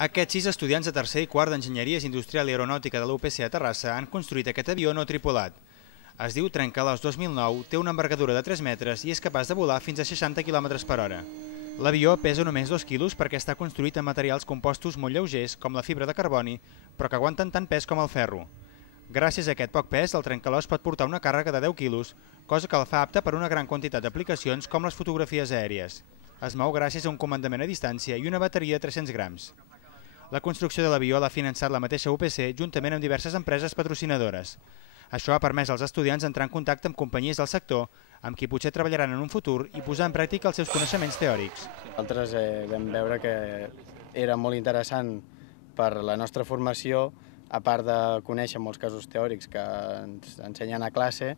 Aquests 6 estudiants de tercer i quart d'Enginyeries Industrial i Aeronàutica de la UPC a Terrassa han construït aquest avió no tripulat. Es diu Trencalòs 2009, té una envergadura de 3 metres i és capaç de volar fins a 60 km/h. L'avió pesa només 2 quilos perquè està construït amb materials compostos molt lleugers, com la fibra de carboni, però que aguanten tant pes com el ferro. Gràcies a aquest poc pes, el trencalòs pot portar una càrrega de 10 quilos, cosa que el fa apte per una gran quantitat d'aplicacions com les fotografies aèries. Es mou gràcies a un comandament a distància i una bateria de 300 grams. La construcció de l'avió l'ha finançat la mateixa UPC juntament amb diverses empreses patrocinadores. Això ha permès als estudiants entrar en contacte amb companyies del sector, amb qui potser treballaran en un futur i posar en pràctica els seus coneixements teòrics. Nosaltres vam veure que era molt interessant per la nostra formació, a part de conèixer molts casos teòrics que ens ensenyen a classe,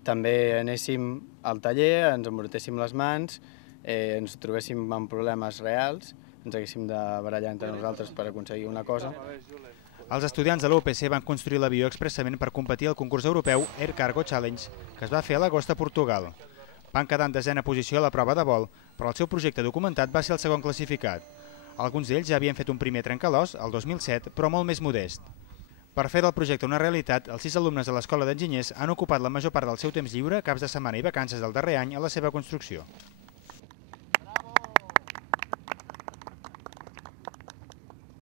també anéssim al taller, ens embrutéssim les mans, ens trobéssim amb problemes reals, ens haguéssim de barallar entre nosaltres per aconseguir una cosa. Els estudiants de l'UPC van construir l'avió expressament per competir al concurs europeu Air Cargo Challenge, que es va fer a l'agost a Portugal. Van quedar en 10a posició a la prova de vol, però el seu projecte documentat va ser el segon classificat. Alguns d'ells ja havien fet un primer trencalòs, el 2007, però molt més modest. Per fer del projecte una realitat, els 6 alumnes de l'Escola d'Enginyers han ocupat la major part del seu temps lliure, caps de setmana i vacances del darrer any a la seva construcció.